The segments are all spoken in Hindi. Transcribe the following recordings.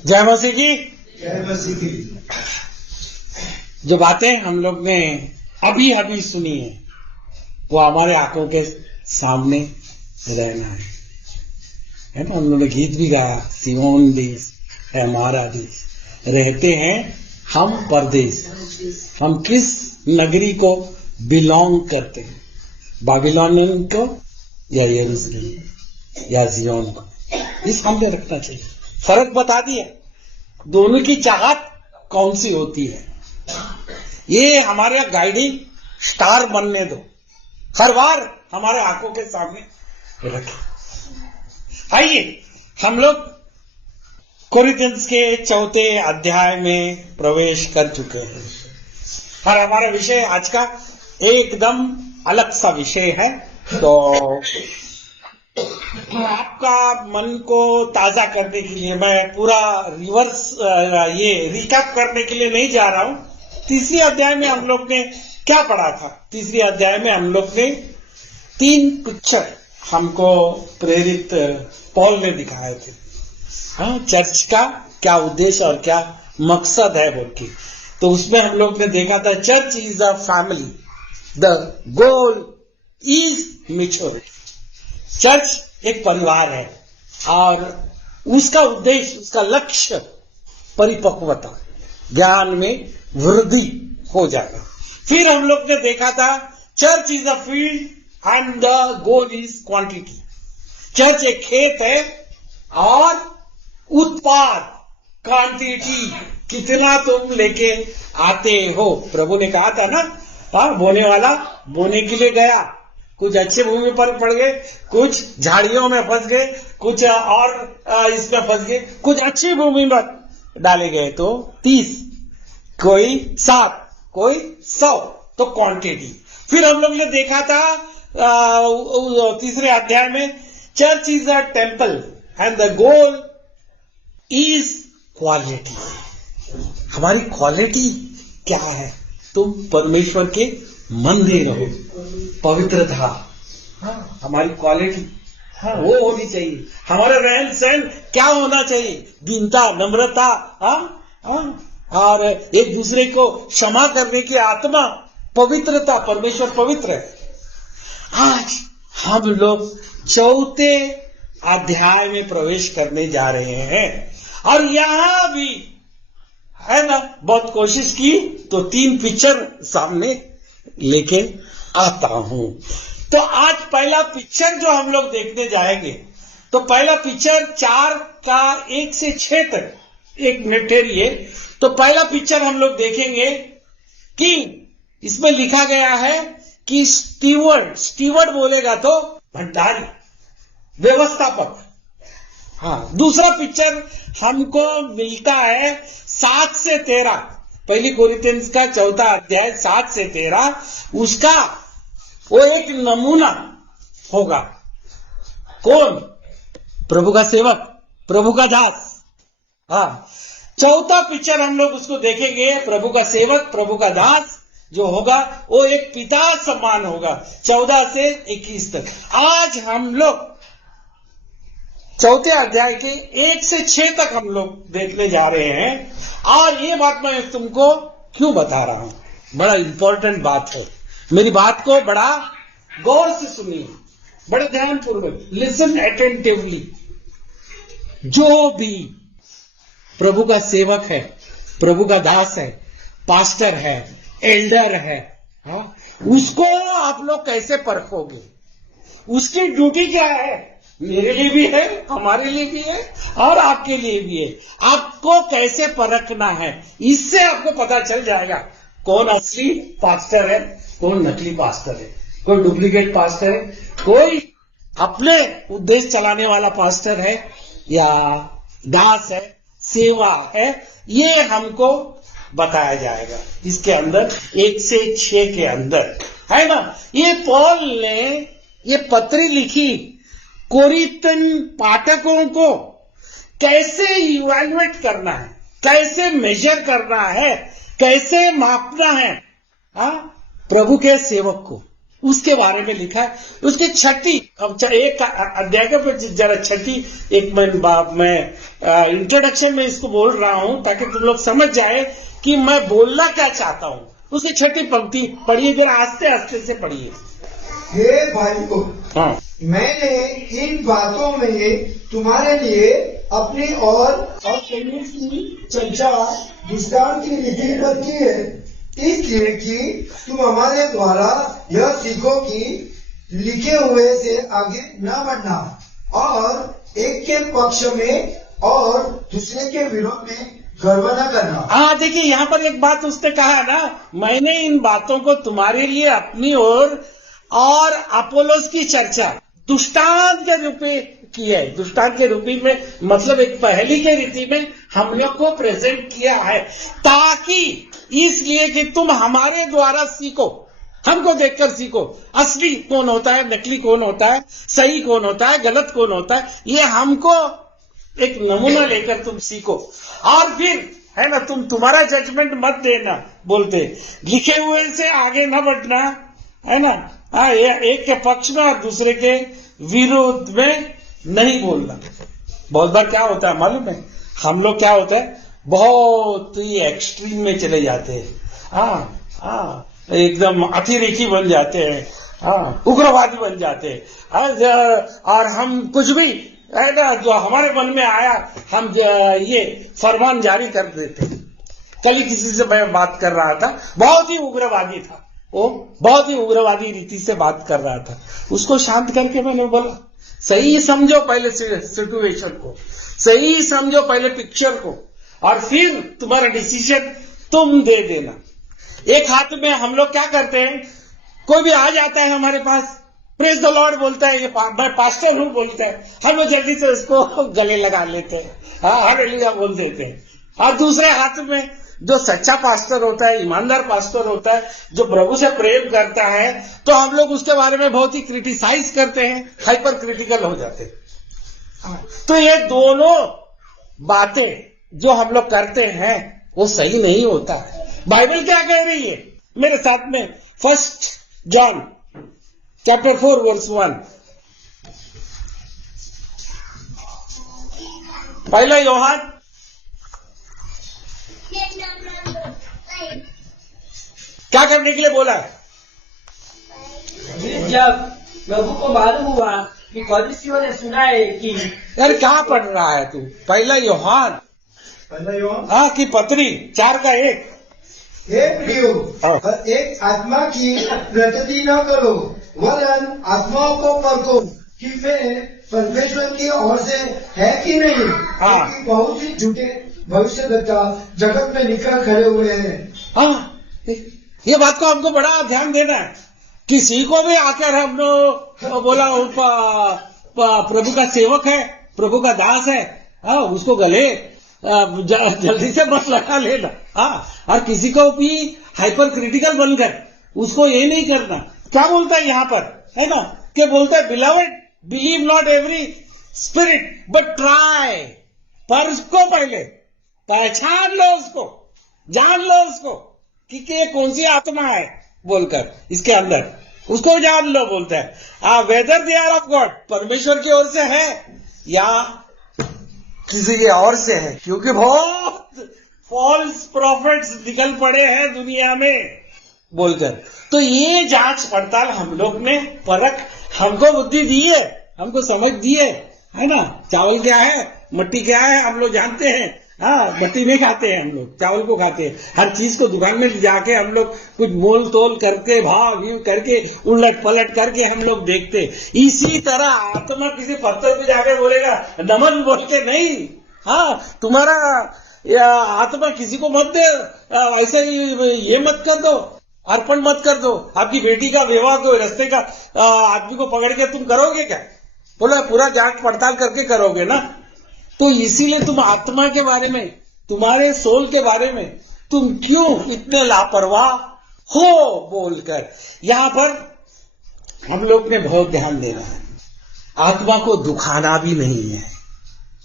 जय मसीह जी। जय मसीह की। जो बातें हम लोग ने अभी अभी सुनी है वो हमारे आंखों के सामने रहना है ना। हम लोगों ने गीत भी गाया, सियोन देश है हमारा देश, रहते हैं हम परदेश। हम किस नगरी को बिलोंग करते हैं, बाबिलोनियन को या यरूशलेम या सियोन को, ये सामने रखना चाहिए। फर्क बता दिया, दोनों की चाहत कौन सी होती है, ये हमारे गाइडिंग स्टार बनने दो, हर बार हमारे आंखों के सामने रखें। आइए हम लोग कोरिन्थियंस के 4 अध्याय में प्रवेश कर चुके हैं और हमारा विषय आज का एकदम अलग सा विषय है। तो आपका मन को ताजा करने के लिए मैं पूरा रिवर्स ये रिकैप करने के लिए नहीं जा रहा हूं। तीसरे अध्याय में हम लोग ने क्या पढ़ा था? तीसरे अध्याय में हम लोग ने 3 पिक्चर हमको प्रेरित पॉल ने दिखाए थे। हाँ, चर्च का क्या उद्देश्य और क्या मकसद है बोल के। तो उसमें हम लोग ने देखा था church is a family, the goal is maturity. Church एक परिवार है और उसका उद्देश्य, उसका लक्ष्य परिपक्वता, ज्ञान में वृद्धि हो जाना। फिर हम लोग ने देखा था church is a field and the goal is quantity. Church एक खेत है और उत्पाद क्वांटिटी, कितना तुम लेके आते हो। प्रभु ने कहा था ना, बोने वाला बोने के लिए गया, कुछ अच्छे भूमि पर पड़ गए, कुछ झाड़ियों में फंस गए, कुछ और इसमें फंस गए, कुछ अच्छी भूमि पर डाले गए तो 30, कोई 7, कोई 100, तो क्वांटिटी। फिर हम लोग ने देखा था तीसरे अध्याय में church is a temple and the goal is quality. हमारी क्वालिटी क्या है? तुम परमेश्वर के मंदिर हो, पवित्रता। हाँ, हमारी क्वालिटी वो होनी चाहिए। हमारा रहन सहन क्या होना चाहिए? दीनता, नम्रता, और एक दूसरे को क्षमा करने की आत्मा, पवित्रता। परमेश्वर पवित्र है। आज हम लोग 4 अध्याय में प्रवेश करने जा रहे हैं और यहां भी है ना, बहुत कोशिश की तो 3 पिक्चर सामने लेके आता हूं। तो आज पहला पिक्चर जो हम लोग देखने जाएंगे, तो पहला पिक्चर 4 का 1 से 6 तक, 1 मिनट ठहरिए। तो पहला पिक्चर हम लोग देखेंगे कि इसमें लिखा गया है कि स्टीवर्ड बोलेगा तो भंडारी, व्यवस्थापक। हाँ, दूसरा पिक्चर हमको मिलता है 7 से 13, पहली कोरिन्थियंस का 4 अध्याय 7 से 13, उसका वो एक नमूना होगा। कौन? प्रभु का सेवक, प्रभु का दास। हाँ, 4था पिक्चर हम लोग उसको देखेंगे, प्रभु का सेवक, प्रभु का दास जो होगा वो एक पिता समान होगा, 14 से 21 तक। आज हम लोग 4 अध्याय के 1 से 6 तक हम लोग देखने जा रहे हैं। और ये बात मैं तुमको क्यों बता रहा हूं, बड़ा इंपॉर्टेंट बात है। मेरी बात को बड़ा गौर से सुनिए, बड़े ध्यानपूर्वक, लिसन अटेंटिवली। जो भी प्रभु का सेवक है, प्रभु का दास है, पास्टर है, एल्डर है, उसको आप लोग कैसे परखोगे? उसकी ड्यूटी क्या है? मेरे लिए भी है, हमारे लिए भी है और आपके लिए भी है। आपको कैसे परखना है, इससे आपको पता चल जाएगा कौन असली पास्टर है, कौन नकली पास्टर है, कोई डुप्लीकेट पास्टर है, कोई अपने उद्देश्य चलाने वाला पास्टर है या दास है, सेवा है। ये हमको बताया जाएगा इसके अंदर 1 से 6 के अंदर, है ना। ये पॉल ने ये पत्री लिखी कोरिन्थियन पाठकों को कैसे इवैल्यूएट करना है, कैसे मेजर करना है, कैसे मापना है प्रभु के सेवक को, उसके बारे में लिखा है। उसके छठी एक अध्याय के जरा छठी एक मैं इंट्रोडक्शन में इसको बोल रहा हूं ताकि तुम लोग समझ जाए कि मैं बोलना क्या चाहता हूं। उसकी छठी पंक्ति पढ़िए जरा, आस्ते आस्ते से पढ़िए। हे भाइयों, हाँ, मैंने इन बातों में तुम्हारे लिए अपनी और शरीर की चर्चा दृष्टांत की लिखी रखी है, इसलिए कि तुम हमारे द्वारा यह सीखो कि लिखे हुए से आगे न बढ़ना और एक के पक्ष में और दूसरे के विरोध में गर्व न करना। हाँ, देखिए यहाँ पर एक बात उसने कहा ना, मैंने इन बातों को तुम्हारे लिए अपनी ओर और अपोलोस की चर्चा दृष्टांत के रूप में की है। दृष्टांत के रूप में मतलब एक पहेली के रीति में हम लोग को प्रेजेंट किया है, ताकि इसलिए कि तुम हमारे द्वारा सीखो, हमको देखकर सीखो। असली कौन होता है, नकली कौन होता है, सही कौन होता है, गलत कौन होता है, ये हमको एक नमूना लेकर तुम सीखो। और फिर है ना, तुम्हारा जजमेंट मत देना, बोलते लिखे हुए से आगे न बढ़ना, है ना। एक के पक्ष में और दूसरे के विरोध में नहीं बोलना। बहुत बार क्या होता है मालूम है, हम लोग क्या होता है, बहुत ही एक्सट्रीम में चले जाते हैं। एकदम अतिरेकी बन जाते हैं, उग्रवादी बन जाते हैं। और हम कुछ भी है ना, जो हमारे मन में आया हम ये फरमान जारी कर देते हैं। कल किसी से मैं बात कर रहा था, बहुत ही उग्रवादी था वो, बहुत ही उग्रवादी रीति से बात कर रहा था। उसको शांत करके मैंने बोला, सही समझो पहले सिचुएशन को, सही समझो पहले पिक्चर को, और फिर तुम्हारा डिसीजन तुम दे देना। एक हाथ में हम लोग क्या करते हैं, कोई भी आ जाता है हमारे पास, प्रेज द लॉर्ड बोलता है, ये मैं पास्टर हूं बोलता है, हम लोग जल्दी से उसको गले लगा लेते हैं, हालेलुया बोल देते हैं। और दूसरे हाथ में जो सच्चा पास्टर होता है, ईमानदार पास्टर होता है, जो प्रभु से प्रेम करता है, तो हम लोग उसके बारे में बहुत ही क्रिटिसाइज करते हैं, हाइपर क्रिटिकल हो जाते हैं। तो ये दोनों बातें जो हम लोग करते हैं वो सही नहीं होता है। बाइबल क्या कह रही है मेरे साथ में, 1 जॉन चैप्टर 4 वर्स 1, पहला योहान क्या करने के लिए बोला है? जब प्रभु को मालूम हुआ कि फरीसियों ने सुना है कि, यार क्या पढ़ रहा है तू? पहला योहान की पत्री 4:1। हे प्रियो, एक आत्मा की प्रगति न करो, वरन आत्माओं को परखो कि वे परमेश्वर की ओर से है कि नहीं, क्योंकि बहुत ही झूठे भविष्यद्वक्ता जगत में निकल खड़े हुए हैं। ये बात को हमको बड़ा ध्यान देना है। किसी को भी आकर हम लोग बोला प्रभु का सेवक है, प्रभु का दास है, उसको गले जल्दी से मत लगा लेना। और किसी को भी हाइपर क्रिटिकल बनकर उसको ये नहीं करना। क्या बोलता है यहाँ पर, है ना, कि बोलता है beloved believe not every spirit but try, पर उसको पहले पहचान लो, उसको जान लो, उसको कि ये कौन सी आत्मा है बोलकर, इसके अंदर उसको जान लो। बोलता है whether they are of God, परमेश्वर की ओर से है या किसी के और से है, क्योंकि बहुत फॉल्स प्रॉफिट्स निकल पड़े हैं दुनिया में बोलकर। तो ये जांच पड़ताल हम लोग ने, परख हमको बुद्धि दी है, हमको समझ दी है ना। चावल क्या है, मट्टी क्या है, हम लोग जानते हैं। मट्टी नहीं खाते हैं हम लोग, चावल को खाते हैं। हर चीज को दुकान में जाके हम लोग कुछ मोल तोल करके, भाव करके, उलट पलट करके हम लोग देखते। इसी तरह आत्मा किसी पत्थर पे जाके बोलेगा नमन बोल के नहीं। तुम्हारा आत्मा किसी को मत दे, ऐसे ही ये मत कर दो, अर्पण मत कर दो। आपकी बेटी का विवाह को रास्ते का आदमी को पकड़ के तुम करोगे क्या? बोला पूरा जांच पड़ताल करके करोगे ना। तो इसीलिए तुम आत्मा के बारे में, तुम्हारे सोल के बारे में तुम क्यों इतने लापरवाह हो बोलकर, यहां पर हम लोग ने बहुत ध्यान देना है। आत्मा को दुखाना भी नहीं है,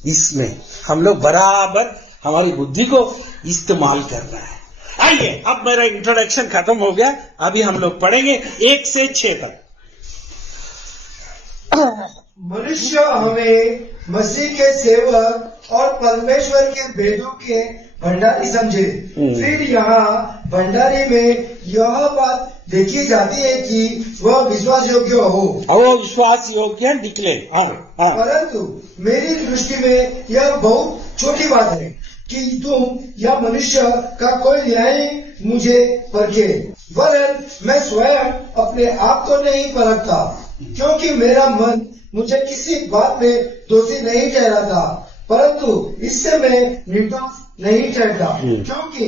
इसमें हम लोग बराबर हमारी बुद्धि को इस्तेमाल करना है। आइए, अब मेरा इंट्रोडक्शन खत्म हो गया, अभी हम लोग पढ़ेंगे 1 से 6 तक। मनुष्य हमें मसीह के सेवक और परमेश्वर के भेदों के भंडारी समझे। फिर यहाँ भंडारी में यह बात देखी जाती है कि वह विश्वास योग्य हो, वो विश्वास योग्य निकले। हाँ, हाँ। परंतु मेरी दृष्टि में यह बहुत छोटी बात है कि तुम या मनुष्य का कोई न्याय मुझे परखे, वरन मैं स्वयं अपने आप को नहीं परखता, क्योंकि मेरा मन मुझे किसी बात में दोषी नहीं ठहराता, परंतु इससे मैं निर्दोष नहीं ठहरता, क्योंकि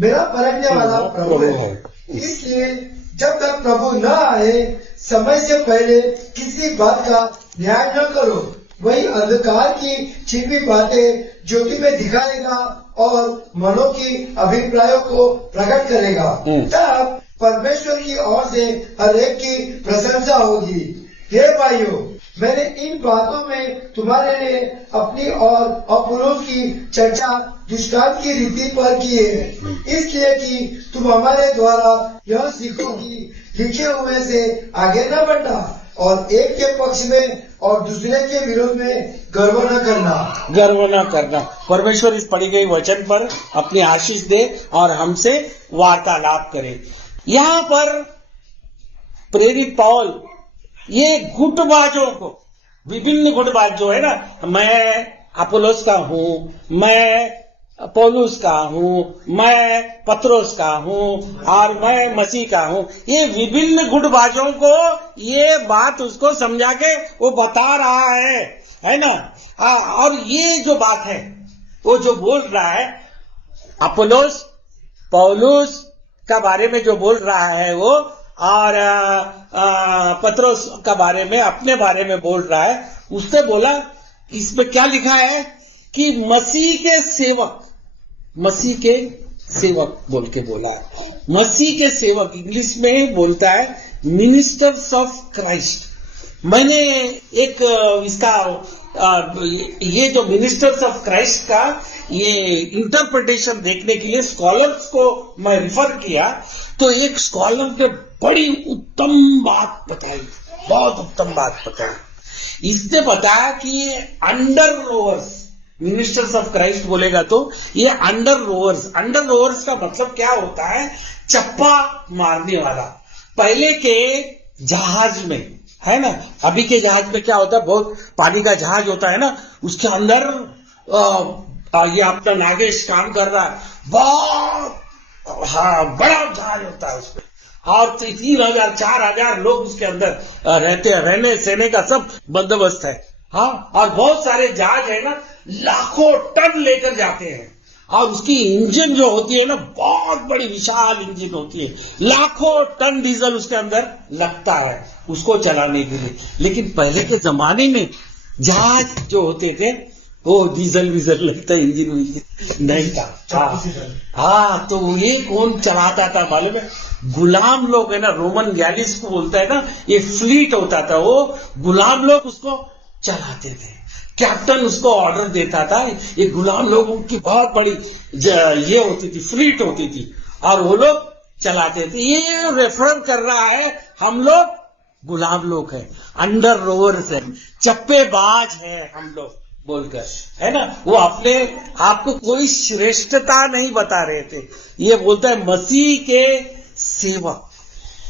मेरा परखने वाला प्रभु है। इसलिए जब तक प्रभु न आए, समय से पहले किसी बात का न्याय न करो। वही अंधकार की छिपी बातें ज्योति में दिखाएगा और मनों की अभिप्रायों को प्रकट करेगा। तब परमेश्वर की ओर से हर एक की प्रशंसा होगी। हे भाइयों, मैंने इन बातों में तुम्हारे लिए अपनी और अपोलोस की चर्चा दृष्टांत की रीति पर की है, इसलिए कि तुम हमारे द्वारा यह सीखो कि लिखे हुए से आगे न बढ़ना और एक के पक्ष में और दूसरे के विरोध में गर्व न करना। परमेश्वर इस पढ़ी गई वचन पर अपनी आशीष दे और हमसे वार्तालाप करे। यहाँ पर प्रेरित पौल ये गुटबाजों को, विभिन्न गुटबाज जो है ना, मैं अपोलोस का हूँ, मैं पौलुस का हूँ, मैं पत्रोस का हूँ और मैं मसीह का हूँ, ये विभिन्न गुटबाजों को ये बात उसको समझा के वो बता रहा है ना। और ये जो बात है वो जो बोल रहा है अपोलोस पौलुस का बारे में जो बोल रहा है वो, और पत्रोस का बारे में अपने बारे में बोल रहा है, उससे बोला इसमें क्या लिखा है कि मसीह के सेवक बोल के बोला। मसीह के सेवक इंग्लिश में बोलता है मिनिस्टर्स ऑफ क्राइस्ट। मैंने एक इसका ये जो मिनिस्टर्स ऑफ क्राइस्ट का ये इंटरप्रिटेशन देखने के लिए स्कॉलर्स को मैं रिफर किया, तो एक स्कॉलर ने बड़ी उत्तम बात बताई, बहुत उत्तम बात बताई। इसने बताया कि under rovers, ministers of Christ बोलेगा तो ये अंडर रोवर्स का मतलब क्या होता है? चप्पा मारने वाला। पहले के जहाज में है ना, अभी के जहाज में क्या होता है, बहुत पानी का जहाज होता है ना, उसके अंदर ये अपना नागेश काम कर रहा है, बहुत बड़ा जहाज होता है उसमें, और 3,000 4,000 लोग उसके अंदर रहते हैं, रहने सहने का सब बंदोबस्त है। हाँ, और बहुत सारे जहाज है ना, लाखों टन लेकर जाते हैं, और उसकी इंजन जो होती है ना, बहुत बड़ी विशाल इंजन होती है, लाखों टन डीजल उसके अंदर लगता है उसको चलाने के लिए। लेकिन पहले के जमाने में जहाज जो होते थे वो डीजल लगता, इंजन नहीं था। हाँ, तो ये कौन चलाता था मालूम है? गुलाम लोग है ना, रोमन गैलिस को बोलता है ना, ये फ्लीट होता था, वो गुलाम लोग उसको चलाते थे। कैप्टन उसको ऑर्डर देता था, ये गुलाम लोगों की बहुत बड़ी ये होती थी, फ्लीट होती थी, और वो लोग चलाते थे। ये रेफर कर रहा है हम लोग गुलाम लोग हैं, अंडर रोवर्स हैं, चप्पेबाज हैं हम लोग बोलकर, है ना। वो अपने आपको कोई श्रेष्ठता नहीं बता रहे थे, ये बोलता है मसीह के सेवक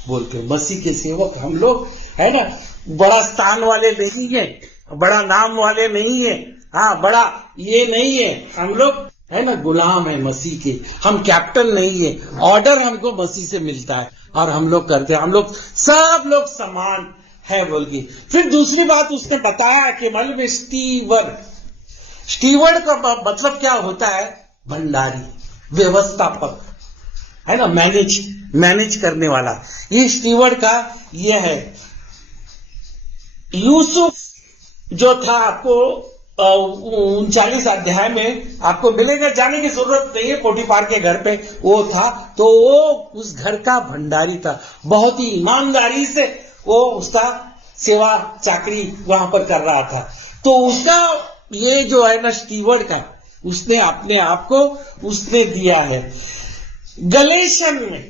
बोल के, मसीह के सेवक हम लोग, है ना। बड़ा स्थान वाले नहीं है, बड़ा नाम वाले नहीं है, हाँ, बड़ा ये नहीं है, हम लोग है ना गुलाम है मसीह के, हम कैप्टन नहीं है, ऑर्डर हमको मसीह से मिलता है और हम लोग करते हैं, हम लोग सब लोग समान है बोल के। फिर दूसरी बात उसने बताया कि मतलब स्टीवर्ड का मतलब क्या होता है? भंडारी, व्यवस्थापक, है ना, मैनेज करने वाला, ये स्टीवर्ड का ये है। यूसुफ जो था, आपको 39 अध्याय में आपको मिलेगा, जाने की जरूरत नहीं है, पोटीफार के घर पे वो था, तो वो उस घर का भंडारी था, बहुत ही ईमानदारी से वो उसका सेवा चाकरी वहां पर कर रहा था। तो उसका ये जो है ना स्टीवर्ड का, उसने अपने आप को उसने दिया है। गलेशन में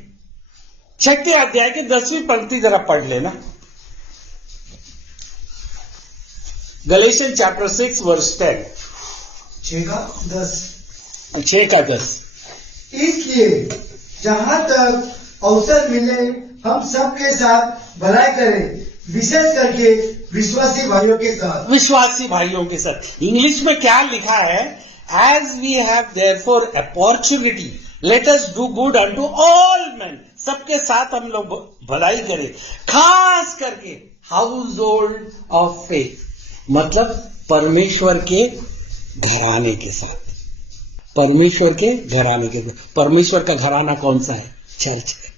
6 अध्याय की 10वीं पंक्ति जरा पढ़ लेना। गलेशियन चैप्टर 6 वर्स 10। 6 का 10। 6 का 10। इसलिए जहां तक अवसर मिले हम सबके साथ भलाई करें, विशेष करके विश्वासी भाइयों के साथ। विश्वासी भाइयों के साथ। इंग्लिश में क्या लिखा है? As we have therefore opportunity let us do good unto all man. सबके साथ हम लोग भलाई करें, खास करके हाउस होल्ड ऑफ फेथ, मतलब परमेश्वर के घराने के साथ। परमेश्वर के घराने के साथ। परमेश्वर का घराना कौन सा है? चर्च है।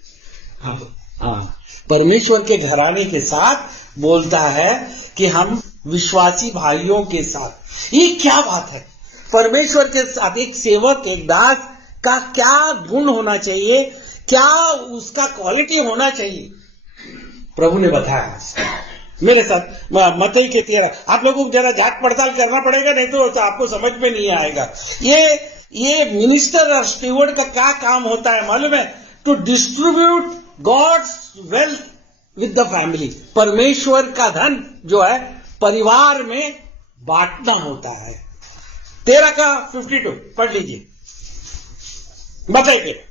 हाँ, परमेश्वर के घराने के साथ बोलता है कि हम विश्वासी भाइयों के साथ। ये क्या बात है? परमेश्वर के साथ एक सेवक, एक दास का क्या गुण होना चाहिए, क्या उसका क्वालिटी होना चाहिए, प्रभु ने बताया मेरे साथ। मत्ती के 13। आप लोगों को जरा जांच पड़ताल करना पड़ेगा, नहीं तो आपको समझ में नहीं आएगा। ये मिनिस्टर और स्टीवर्ड का क्या काम होता है मालूम है? To distribute God's wealth with the family. परमेश्वर का धन जो है परिवार में बांटना होता है। 13 का 52 पढ़ लीजिए। बताइए।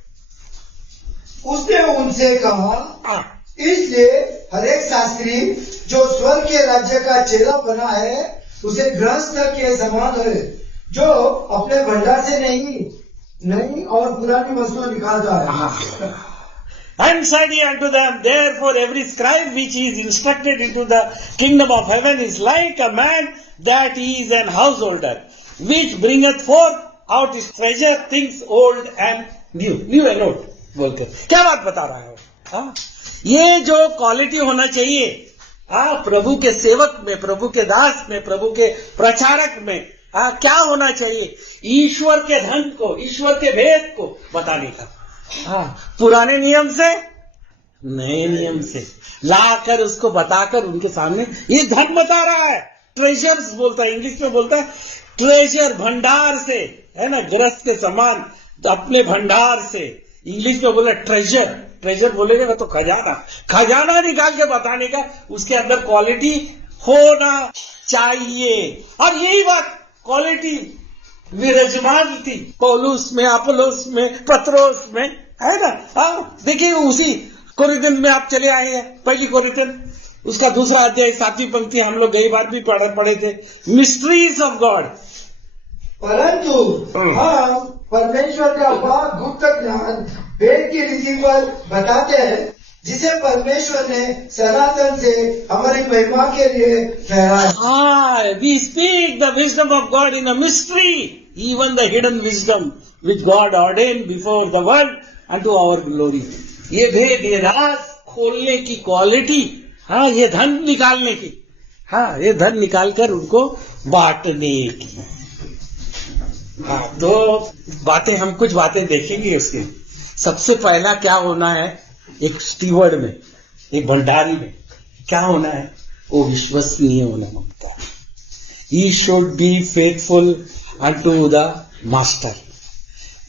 उसने उनसे कहा, इसलिए हर एक शास्त्री जो स्वर्ग के राज्य का चेला बना है उसे गृहस्थ के समान है, जो अपने भंडार से नहीं और पुरानी वस्तुएं निकालता है। And said he unto them, therefore every scribe which is instructed into the kingdom of heaven is like a man that is an householder, which bringeth forth out his treasure things old and new and old। बोलकर क्या बात बता रहा है? हाँ, ये जो क्वालिटी होना चाहिए प्रभु के सेवक में, प्रभु के दास में, प्रभु के प्रचारक में क्या होना चाहिए? ईश्वर के धन को, ईश्वर के भेद को बताने का। पुराने नियम से नए नियम से लाकर उसको बताकर उनके सामने ये धन बता रहा है। ट्रेजर्स बोलता है, इंग्लिश में बोलता है ट्रेजर, भंडार से, है ना, गृहस्थ के समान, तो अपने भंडार से। इंग्लिश में बोला ट्रेजर, ट्रेजर बोलेगा तो खजाना निकाल के बताने का, उसके अंदर क्वालिटी होना चाहिए। और यही बात क्वालिटी विराजमान थी पौलुस में, अपोलोस में, पत्रोस में, है ना। देखिए उसी कोरिन्थियन में आप चले आए हैं, पहली कोरिन्थियन उसका 2 अध्याय 7वीं पंक्ति हम लोग गई बार भी पढ़े थे। Mysteries of God. परंतु हम परमेश्वर का गुप्त ज्ञान वेद की रीति पर बताते हैं, जिसे परमेश्वर ने सनातन से हमारी महिमा के लिए ठहराया। We speak the wisdom of God in a mystery, even the hidden wisdom which God ordained before the world unto our glory। ये भेद, ये राज खोलने की क्वालिटी, ये धन निकालने की, ये धन निकालकर उनको बांटने की। तो बातें, हम कुछ बातें देखेंगे उसके। सबसे पहला क्या होना है? एक स्टीवर्ड में, एक भंडारी में क्या होना है? वो विश्वसनीय होना होता है। He should be faithful unto the master।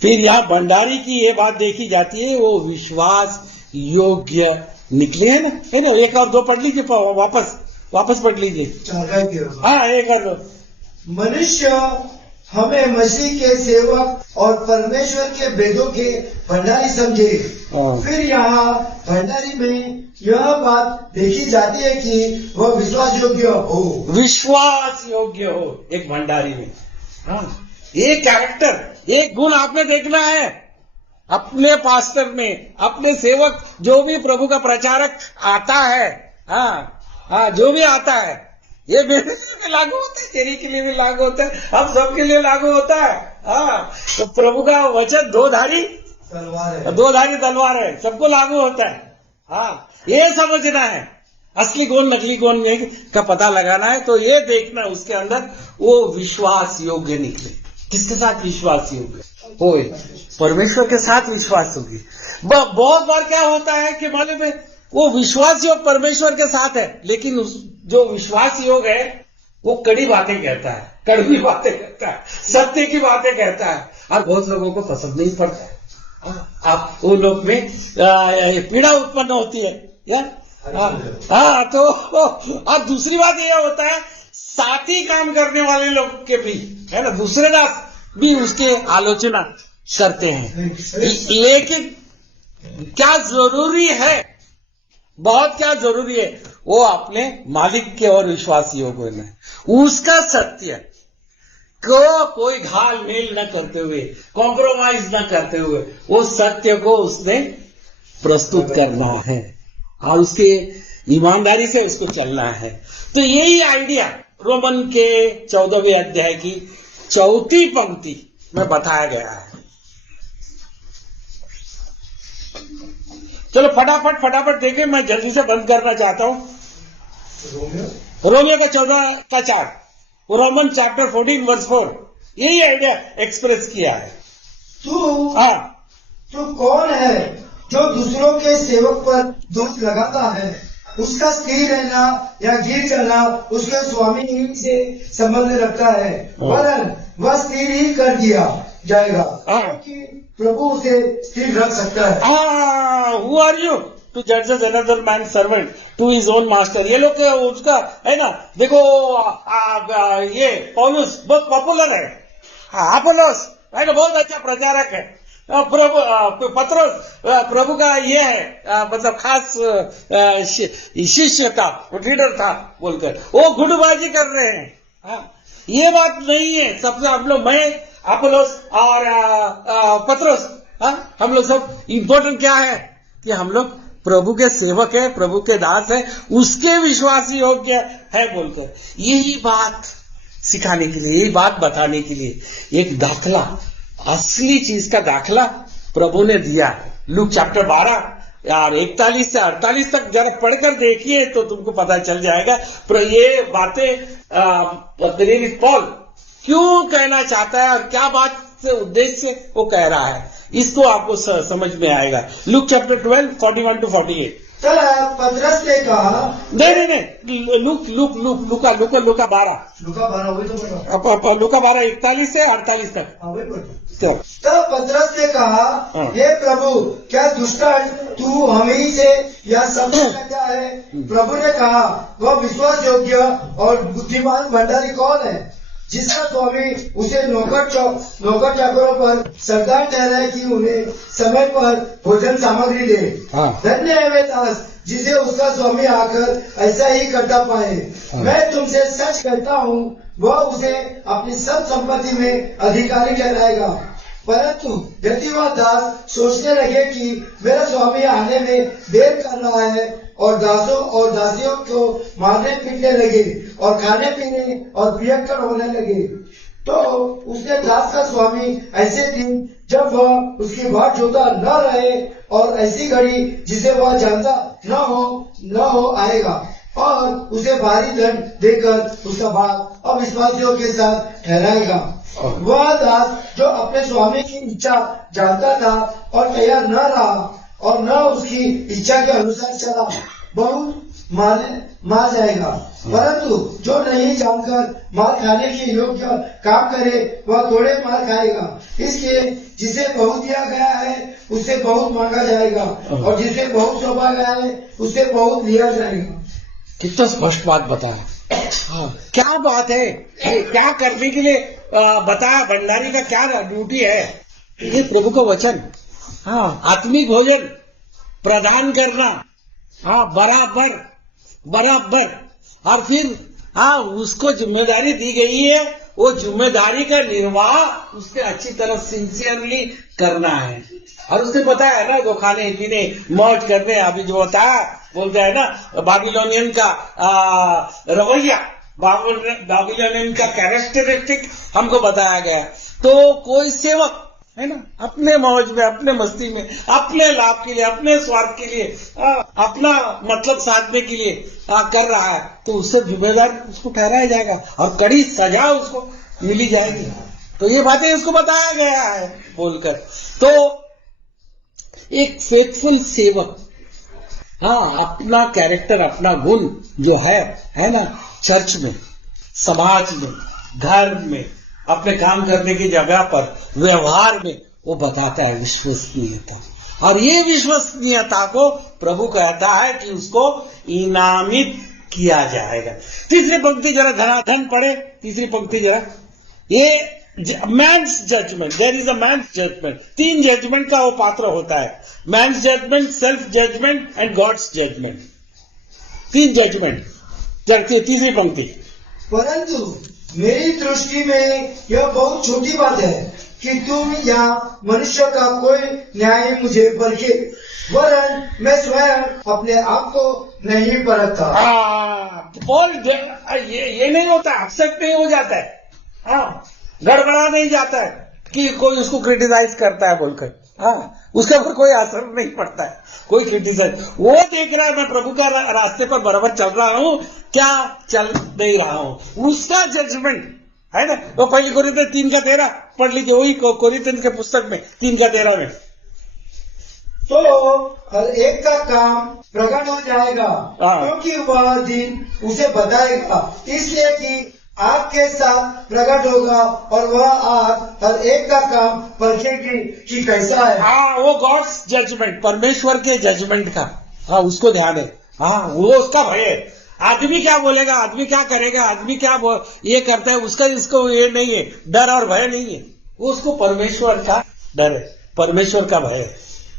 फिर यहाँ भंडारी की ये बात देखी जाती है, वो विश्वास योग्य निकले, है ना। 1 और 2 पढ़ लीजिए, वापस पढ़ लीजिए। एक और 2। मनुष्य हमें मसीह के सेवक और परमेश्वर के वेदों के भंडारी समझे। फिर यहाँ भंडारी में यह बात देखी जाती है कि वह विश्वास योग्य हो। विश्वास योग्य हो एक भंडारी में। ये कैरेक्टर, एक गुण आपने देखना है अपने पास्टर में, अपने सेवक, जो भी प्रभु का प्रचारक आता है, जो भी आता है, ये मेरे लिए भी लागू होता है, तेरे के लिए भी लागू होता है, हम सबके लिए लागू होता है। तो प्रभु का वचन दो धारी तलवार है, सबको लागू होता है। ये समझना है, असली कौन नकली कौन नहीं का पता लगाना है। तो ये देखना उसके अंदर वो विश्वास योग्य निकले। किसके साथ विश्वास योग्य हो? परमेश्वर के साथ विश्वास होगी। बहुत बार क्या होता है कि मालूम है, वो विश्वास योग परमेश्वर के साथ है, लेकिन जो विश्वास योग है वो कड़ी बातें कहता है, कड़वी बातें कहता है, सत्य की बातें कहता है, और बहुत लोगों को पसंद नहीं पड़ता है। आप उन लोग में पीड़ा उत्पन्न होती है या हाँ। तो अब दूसरी बात यह होता है साथी काम करने वाले लोग के भी है ना, दूसरे दास भी उसके आलोचना करते हैं। लेकिन क्या जरूरी है, बहुत क्या जरूरी है, वो अपने मालिक के और विश्वासियों को न उसका सत्य को कोई घाल मेल न करते हुए, कॉम्प्रोमाइज न करते हुए वो सत्य को उसने प्रस्तुत करना है और उसके ईमानदारी से उसको चलना है। तो यही आइडिया रोमन के 14वें अध्याय की 4थी पंक्ति में बताया गया है। चलो फटाफट देखें, मैं जल्दी से बंद करना चाहता हूं। रोमियो का 14:4, रोमन चैप्टर 14 वर्स 4, यही आइडिया एक्सप्रेस किया है। तू कौन है जो दूसरों के सेवक पर दोष लगाता है? उसका स्थिर रहना या गिर चलना उसके स्वामी ही से संबंध रखता है, वरन वह स्थिर ही कर दिया जाएगा क्योंकि प्रभु उसे स्थिर रख सकता है। Who are you to judge another man's servant to his own master? ये लोग उसका है ना, देखो ये पौलुस बहुत पॉपुलर है, अपोलोस है ना, बहुत अच्छा प्रचारक है। प्रभु पत्रोस प्रभु का ये है मतलब खास शिष्य था, लीडर था बोलकर वो गुटबाजी कर रहे हैं। ये बात नहीं है। सबसे हम लोग, मैं अपोलोस और पत्रोस, हम लोग सब इम्पोर्टेंट क्या है कि हम लोग प्रभु के सेवक है, प्रभु के दास है, उसके विश्वासी योग्य है बोलकर यही बात सिखाने के लिए, यही बात बताने के लिए एक दाखला, असली चीज का दाखला प्रभु ने दिया। लूक चैप्टर 12 यार 41 से 48 तक जरा पढ़कर देखिए तो तुमको पता चल जाएगा ये बातें पॉल क्यों कहना चाहता है और क्या बात से उद्देश्य से वो कह रहा है, इसको आपको समझ में आएगा। Luke chapter 12 41 to 48। पतरस ने कहा, नहीं, लूका 12 लूका 12 वही तो लूका 12 41 से 48 तक। तब पतरस ने कहा, हे प्रभु, क्या दुष्टान तू हमें से या सब क्या है? प्रभु ने कहा, वह विश्वास योग्य और बुद्धिमान भंडारी कौन है जिसका स्वामी उसे नौकर चाकरों पर सरदार ठहराए कि उन्हें समय पर भोजन सामग्री दे। धन्य है वे दास जिसे उसका स्वामी आकर ऐसा ही करता पाए। मैं तुमसे सच कहता हूँ, वह उसे अपनी सब संपत्ति में अधिकारी ठहराएगा। परंतु यदि वह दास सोचने लगे कि मेरा स्वामी आने में देर कर रहा है और दासों और दासियों को मारने पीटने लगे और खाने पीने और पियक्कड़ होने लगे, तो उसने दास का स्वामी ऐसे दिन जब वह उसकी बाट जोता न रहे और ऐसी घड़ी जिसे वह जानता न हो आएगा और उसे भारी दंड देकर उसका भाग अविश्वासियों के साथ ठहराएगा। वह दास जो अपने स्वामी की इच्छा जानता था और तैयार न रहा और न उसकी इच्छा के अनुसार चला, बहुत मार जाएगा। परंतु जो नहीं जानकर मार खाने के योग्य काम करे वह थोड़े मार खाएगा। इसलिए जिसे बहुत दिया गया है उससे बहुत मांगा जाएगा और जिसे बहुत सौंपा गया है उससे बहुत लिया जाएगा। कितना स्पष्ट बात बताया। क्या बात है, क्या करने के लिए बताया, भंडारी का क्या ड्यूटी है। ये प्रभु का वचन, आत्मिक भोजन प्रदान करना, बराबर और फिर उसको जिम्मेदारी दी गई है, वो जिम्मेदारी का निर्वाह उसके अच्छी तरह सिंसियरली करना है। और उसने बताया ना, वो खाने पीने मौज करने, अभी जो होता है बोलते हैं ना बाबिलोनियन का रवैया, बाबिलोनियन का कैरेक्टरिस्टिक हमको बताया गया। तो कोई सेवक है ना, अपने मौज में, अपने मस्ती में, अपने लाभ के लिए, अपने स्वार्थ के लिए, अपना मतलब साधने के लिए कर रहा है, तो उससे जिम्मेदार उसको ठहराया जाएगा और कड़ी सजा उसको मिली जाएगी। तो ये बातें उसको बताया गया है बोलकर। तो एक फेथफुल सेवक अपना कैरेक्टर, अपना गुण जो है ना, चर्च में, समाज में, घर में, अपने काम करने की जगह पर, व्यवहार में वो बताता है विश्वसनीयता, और ये विश्वसनीयता को प्रभु कहता है कि उसको इनामित किया जाएगा। तीसरी पंक्ति जरा धनाधन पढ़े, तीसरी पंक्ति जरा। ये men's judgement, there is a men's judgement. 3 judgement का वो पात्र होता है, men's judgement, self judgement and god's judgement. 3 judgement. तीसरी पंक्ति, परंतु मेरी दृष्टि में यह बहुत छोटी बात है कि तुम या मनुष्य का कोई न्याय मुझे परखे, वरन मैं स्वयं अपने आप को नहीं परखता। पॉल ये नहीं होता, अपसेट नहीं हो जाता है, हाँ, गड़बड़ा नहीं जाता है कि कोई उसको क्रिटिसाइज करता है बोलकर, हाँ, उसके ऊपर कोई असर नहीं पड़ता है, कोई क्रिटिसाइज। वो देख रहा है मैं प्रभु का रास्ते पर बराबर चल रहा हूँ, क्या चल नहीं रहा हूँ, उसका जजमेंट है ना। वो पहली कोरिन्थियन 3:13 पढ़ लीजिए, वही कोरिन्थियन के पुस्तक में 3:13 में। तो हर एक का काम प्रकट हो जाएगा, क्योंकि वह दिन उसे बताएगा, इसलिए कि आपके साथ प्रकट होगा और वह आग हर एक का काम परखेगी कि कैसा है। हाँ, वो गॉड्स जजमेंट, परमेश्वर के जजमेंट का, हाँ, उसको ध्यान है, हाँ, वो उसका भय है। आदमी क्या बोलेगा, आदमी क्या करेगा, आदमी क्या ये करता है, उसको ये नहीं है, डर और भय नहीं है, वो उसको परमेश्वर का डर है, परमेश्वर का भय है,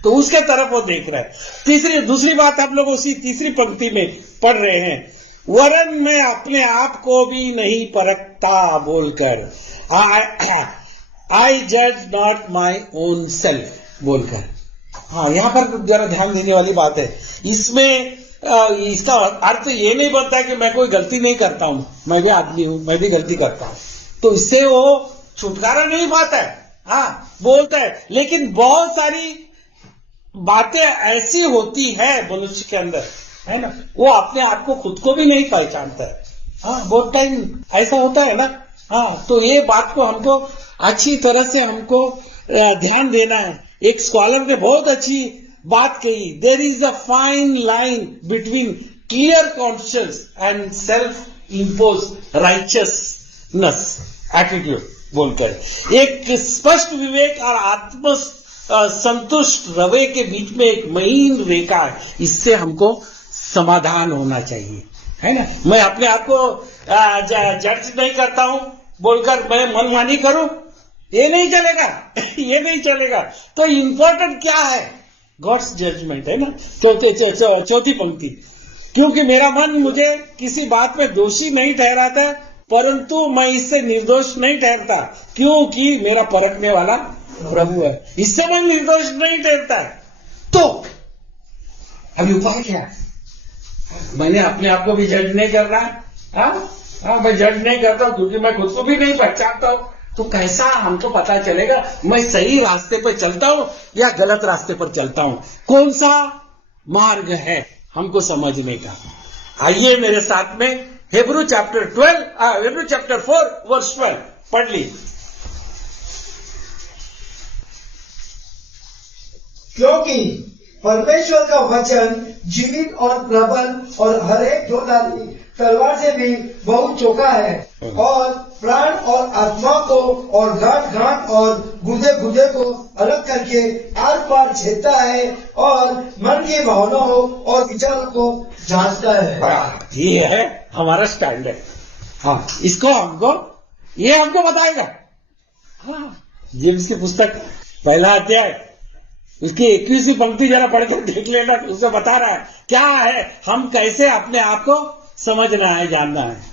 तो उसके तरफ वो देख रहा है। दूसरी बात आप लोग उसी तीसरी पंक्ति में पढ़ रहे हैं, वरन मैं अपने आप को भी नहीं परखता बोलकर, आई जज नॉट माई ओन सेल्फ बोलकर। हाँ, यहाँ पर जरा ध्यान देने वाली बात है। इसमें इसका अर्थ ये नहीं बनता कि मैं कोई गलती नहीं करता हूं, मैं भी आदमी हूं, मैं भी गलती करता हूं, तो इससे वो छुटकारा नहीं पाता है। हाँ, बोलता है, लेकिन बहुत सारी बातें ऐसी होती है मनुष्य के अंदर, है ना, वो अपने आप को खुद को भी नहीं पहचानता है। हाँ, बहुत टाइम ऐसा होता है ना। हाँ, तो ये बात को हमको अच्छी तरह से हमको ध्यान देना है। एक स्कॉलर ने बहुत अच्छी बात कही, there is a fine line between clear conscious and self impose righteousness attitude बोलकर। एक स्पष्ट विवेक और आत्म संतुष्ट रवैये के बीच में एक महीन रेखा है, इससे हमको समाधान होना चाहिए, है ना। मैं अपने आप को जज नहीं करता हूं बोलकर मैं मनमानी करूं, ये नहीं चलेगा ये नहीं चलेगा। तो इंपॉर्टेंट क्या है, गॉड्स जजमेंट, है ना। चौथी पंक्ति, क्योंकि मेरा मन मुझे किसी बात में दोषी नहीं ठहराता, परंतु मैं इससे निर्दोष नहीं ठहरता, क्योंकि मेरा परखने वाला प्रभु है, इससे मैं निर्दोष नहीं ठहरता। तो अभी उपाय क्या है, मैंने अपने आप को भी जज नहीं कर रहा, हाँ, मैं जज नहीं करता क्योंकि मैं खुद को भी नहीं पहचानता हूं। तो कैसा हमको पता चलेगा मैं सही रास्ते पर चलता हूं या गलत रास्ते पर चलता हूं, कौन सा मार्ग है हमको समझने का। आइए मेरे साथ में हिब्रू चैप्टर 4 वर्स 12 पढ़ ली। क्योंकि परमेश्वर का वचन जीवित और प्रबल और हर एक दोधारी तलवार से भी बहुत चौका है, और प्राण और आत्मा को और गांठ और गुर्दे को अलग करके आर पार छेदता है और मन की भावनाओं और विचारों को जांचता है। ये है हमारा स्टैंडर्ड। हाँ, इसको हमको बताएगा। हाँ, जेम्स की पुस्तक 1 अध्याय उसकी 21वीं पंक्ति जरा पढ़ के देख लेना, उससे बता रहा है क्या है, हम कैसे अपने आप को समझना है, जानना है।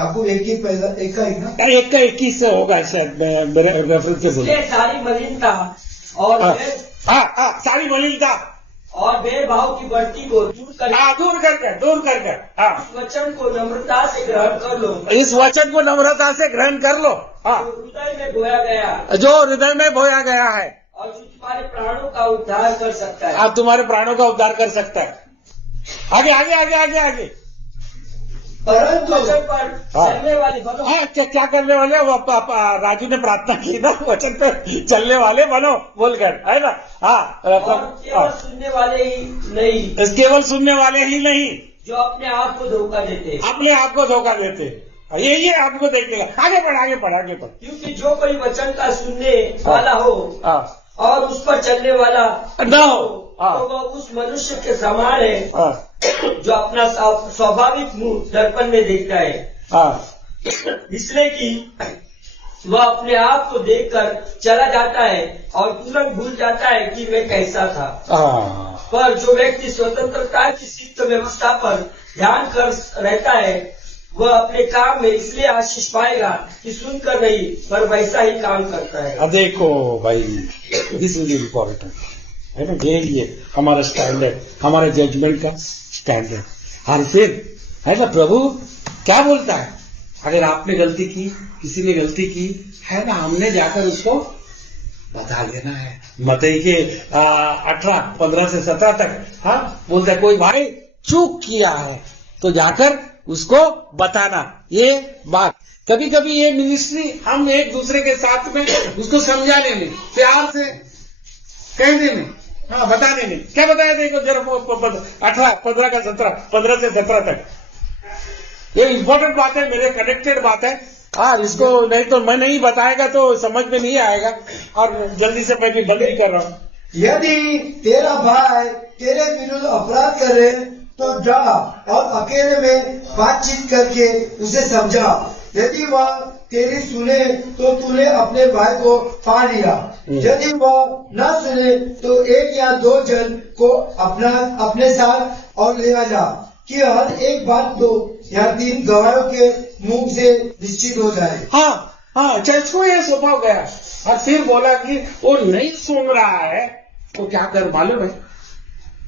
आपको एक का ना, एक का 21 से होगा शायद, रेफरेंस से बोला। सारी मलिनता और सारी मलिनता और भेदभाव की बढ़ती को दूर कर इस वचन को नम्रता से ग्रहण कर लो। इस वचन को नम्रता से ग्रहण कर लो, हृदय में बोया गया, जो हृदय में बोया गया है, और जो तुम्हारे प्राणों का उद्धार कर सकता है। आप तुम्हारे प्राणों का उद्धार कर सकता है। आगे परंतु वचन पर चलने वाले बनो। हाँ, क्या करने वाले, वो राजू ने प्रार्थना की ना, वचन पर चलने वाले बनो बोलकर, है ना। केवल सुनने वाले ही नहीं, केवल सुनने वाले ही नहीं जो अपने आप को धोखा देते, अपने आप को धोखा देते। ये आपको देखने का। आगे बढ़। क्योंकि जो कोई वचन का सुनने वाला हो हाँ और उस पर चलने वाला न हो। तो वह उस मनुष्य के समान है हाँ जो अपना स्वाभाविक मुंह दर्पण में देखता है, हाँ इसलिए कि वह अपने आप को देखकर चला जाता है और तुरंत भूल जाता है कि मैं कैसा था। हाँ पर जो व्यक्ति स्वतंत्रता की सिद्ध व्यवस्था पर ध्यान कर रहता है वह अपने काम में इसलिए आशीष पाएगा कि सुनकर नहीं पर वैसा ही काम करता है। देखो भाई, दिस इज इम्पोर्टेंट है ना, ये हमारा स्टैंडर्ड, हमारे जजमेंट का स्टैंडर्ड। और फिर है ना, प्रभु क्या बोलता है, अगर आपने गलती की, किसी ने गलती की है ना, हमने जाकर उसको बता देना है। मत्ती के 18:15 से 17 तक हाँ बोलता है, कोई भाई चूक किया है तो जाकर उसको बताना। ये बात कभी कभी ये मिनिस्ट्री हम एक दूसरे के साथ में उसको समझाने में, प्यार से कह देने, हाँ बताने में। क्या बताया देखो जरा 15 से 17 तक। ये इम्पोर्टेंट बात है, मेरे कनेक्टेड बात है। हाँ, इसको नहीं तो मैं नहीं बताएगा तो समझ में नहीं आएगा। और जल्दी से मैं भी बंद ही कर रहा हूँ। यदि तेरा भाई तेरे विरुद्ध अपराध करे तो जा और अकेले में बातचीत करके उसे समझा। यदि वह तेरी सुने तो तूने अपने भाई को पा लिया। यदि वह न सुने तो 1 या 2 जन को अपने साथ और ले आ जा, कि हर एक बात 2 या 3 गवाहों के मुंह से निश्चित हो जाए। हाँ, चर्च को यह सौंपा गया। और फिर बोला कि वो नहीं सुन रहा है तो क्या कर मालूम है,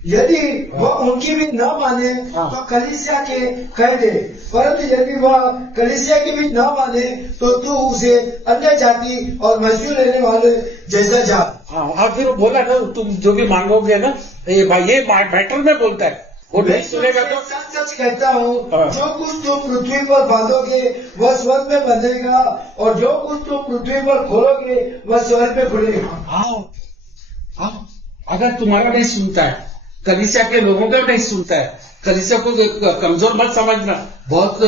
यदि वह उनकी भी न माने तो कलीसिया के कह दे, परंतु यदि वह कलीसिया की भी न माने तो तू उसे अन्य जाति और मजदूर लेने वाले जैसा जा। और फिर वो बोला ना, तुम जो भी मांगोगे ना, ये भाई ये मैटर में बोलता है, वो नहीं सुनेगा तो सच सच कहता हूँ, जो कुछ तुम पृथ्वी पर बांधोगे वह स्वर्ग में बंधेगा, और जो कुछ तुम पृथ्वी पर खोलोगे वह स्वर्ग में खुलेगा। हाँ, अगर तुम्हारा नहीं सुनता है, कलीसिया के लोगों का नहीं सुनता है, कलीसिया को कमजोर मत समझना, बहुत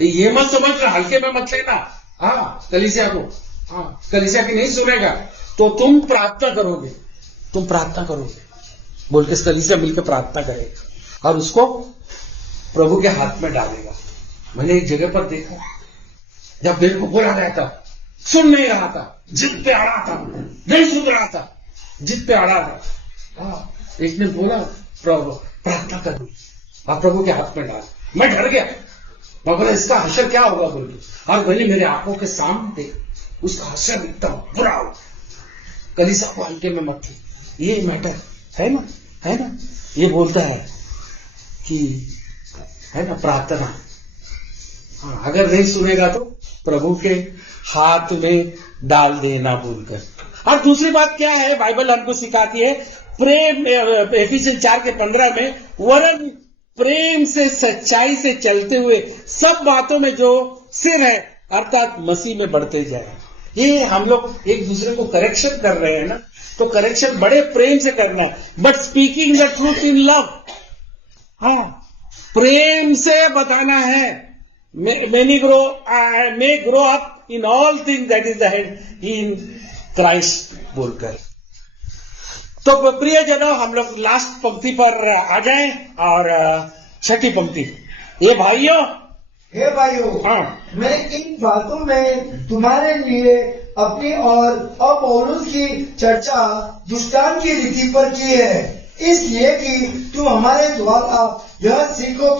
ये मत समझना, हल्के में मत लेना। हाँ, कलीसिया को, हाँ कलीसिया की नहीं सुनेगा तो तुम प्रार्थना करोगे बोल के कलीसिया मिलकर प्रार्थना करेगा और उसको प्रभु के हाथ में डालेगा। मैंने एक जगह पर देखा, जब दिल को बुरा रहता, सुन नहीं रहा था, जिद पे अड़ा था, नहीं सुन रहा था, जिद पे अड़ा था। हाँ, एक ने बोला प्रभु प्रार्थना करो और प्रभु के हाथ में डाल। मैं डर गया, मैं बोला इसका असर क्या होगा बोल के, और मैंने मेरे आंखों के सामने उसका असर एकदम बुरा हो। कलीसिया को हल्के में मत ली, ये मैटर है ना, ये बोलता है कि है ना प्रार्थना। हाँ, अगर नहीं सुनेगा तो प्रभु के हाथ में डाल देना बोलकर। और दूसरी बात क्या है, बाइबल हमको सिखाती है, प्रेम, एफिसियंस 4:15 में, वरन प्रेम से सच्चाई से चलते हुए सब बातों में जो सिर है अर्थात मसीह में बढ़ते जाए। ये हम लोग एक दूसरे को करेक्शन कर रहे हैं ना, तो करेक्शन बड़े प्रेम से करना है, but speaking the truth in love. हाँ, प्रेम से बताना है। may grow up in all things that is the head in Christ बोलकर। तो प्रियजनों, हम लोग लास्ट पंक्ति पर आ जाएं और 6ठी पंक्ति। हे भाइयों, हाँ, मैं इन बातों में तुम्हारे लिए अपनी और पौलुस की चर्चा दुष्टान की रीति पर की है, इसलिए कि तुम हमारे द्वारा यह सीखो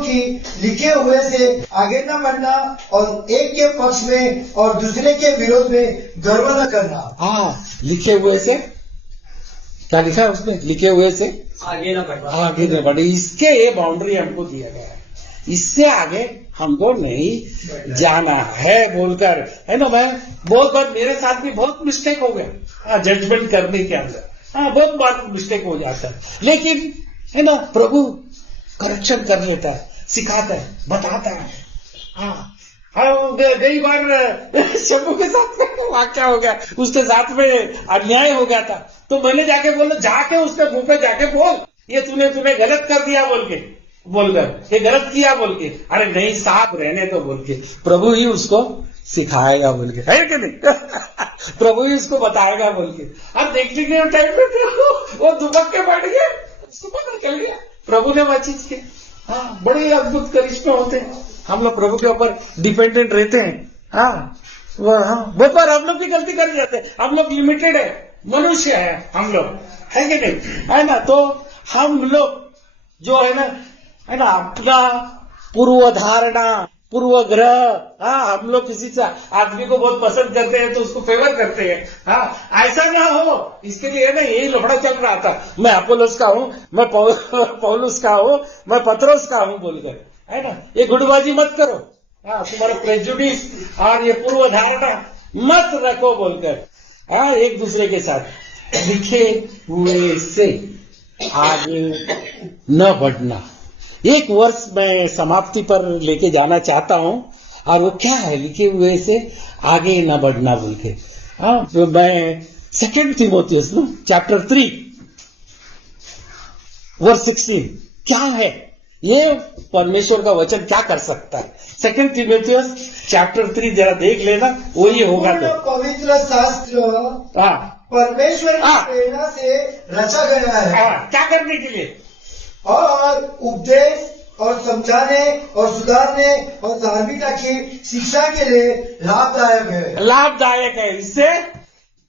कि लिखे हुए से आगे न बढ़ना और एक के पक्ष में और दूसरे के विरोध में गर्व न करना। हाँ, लिखे हुए से क्या लिखा है उसमें, लिखे हुए से आगे न बढ़े। इसके ये बाउंड्री हमको दिया गया है, इससे आगे हमको नहीं जाना है बोलकर, है ना। मैं बहुत बार मेरे साथ भी बहुत मिस्टेक हो गया जजमेंट करने के अंदर, बहुत बार मिस्टेक हो जाता है, लेकिन है ना प्रभु करेक्शन कर लेता है, सिखाता है, बताता है। कई बार शंभू के साथ में वाक्य हो गया, उसके साथ में अन्याय हो गया था, तो मैंने जाके बोला, जाके उसके मुंह पे जाके बोल, ये तूने गलत कर दिया बोल के। बोलकर, ये गलत किया बोल के, अरे नहीं साहब रहने तो बोल के, प्रभु ही उसको सिखाएगा बोल के, है कि नहीं? प्रभु ही उसको बताएगा बोल के। अब देखने के टाइम में तो वो दुबक के बैठ गया, उसको पता चल गया प्रभु ने वो चीज के। हाँ, बड़े अद्भुत करिश्मे होते हैं, हम लोग प्रभु के ऊपर डिपेंडेंट रहते हैं। हाँ, वो पर हम लोग भी गलती कर जाते हैं, हम लोग लिमिटेड है, मनुष्य है हम लोग, है कि नहीं? है ना? तो हम लोग जो है ना अपना पूर्व धारणा, पूर्व ग्रह, हाँ, हम लोग किसी से आदमी को बहुत पसंद करते हैं तो उसको फेवर करते हैं। हाँ, ऐसा ना हो, इसके लिए ना यही लफड़ा चल रहा था, मैं अपोलोस का हूँ, मैं पौलुस का हूँ, मैं पत्रोस का हूँ बोलकर, है ना? ये गुटबाजी मत करो। हाँ, तुम्हारा प्रेजुडिस और ये पूर्व धारणा मत रखो बोलकर, हाँ, एक दूसरे के साथ लिखे हुए से आगे न बढ़ना। एक वर्ष मैं समाप्ति पर लेके जाना चाहता हूं, और वो क्या है, लिखे हुए से आगे न बढ़ना बोल के। हाँ, तो मैं 2 तीमुथियुस चैप्टर 3 वर्स 16 क्या है, ये परमेश्वर का वचन क्या कर सकता है। 2 तीमुथियुस चैप्टर 3 जरा देख लेना, वही होगा। तो पवित्र शास्त्र हाँ, परमेश्वर की प्रेरणा से रचा गया है। हाँ, क्या करने के लिए? और उपदेश और समझाने और सुधारने और धार्मिकता की शिक्षा के लिए लाभदायक है। लाभदायक है, इससे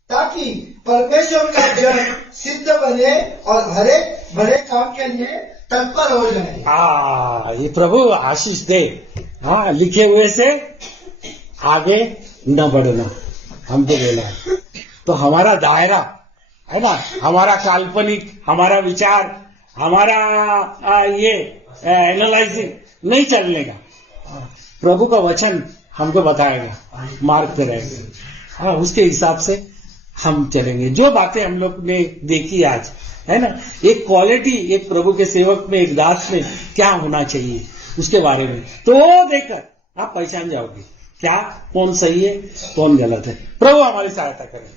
ताकि परमेश्वर का जन सिद्ध बने और हरेक भले काम के लिए तत्पर हो जाए। हाँ, ये प्रभु आशीष दे। हाँ, लिखे हुए से आगे न बढ़ना हमको बोला। तो हमारा दायरा है ना, हमारा काल्पनिक, हमारा विचार, हमारा ये एनालाइजिंग नहीं चलने का, प्रभु का वचन हमको बताएगा, मार्ग पे रहेगा। हाँ, उसके हिसाब से हम चलेंगे। जो बातें हम लोग ने देखी आज, है ना, एक क्वालिटी, एक प्रभु के सेवक में, एक दास में क्या होना चाहिए उसके बारे में, तो देखकर आप पहचान जाओगे क्या, कौन सही है कौन गलत है। प्रभु हमारी सहायता करें।